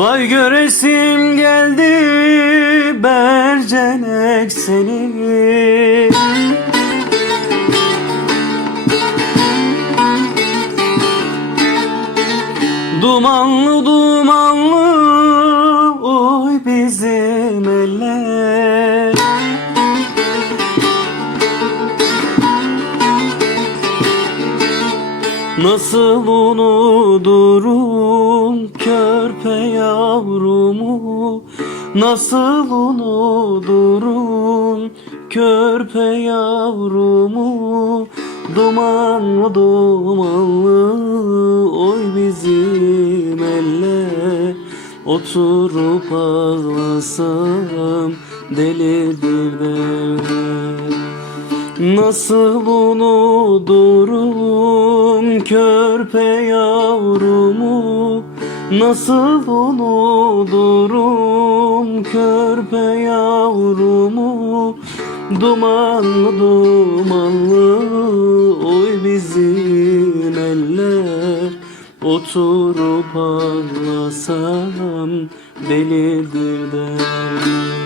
Vay göresim geldi bercenek seni. Dumanlı dumanlı oy bizim eller Nasıl unuturum körpe yavrumu? Nasıl unuturum körpe yavrumu? Dumanlı dumanlı oy bizim eller Oturup ağlasam delidir derler Nasıl körpe yavrumu Nasıl unuturum körpe yavrumu? Dumanlı dumanlı oy bizim eller Oturup ağlasam delidir derler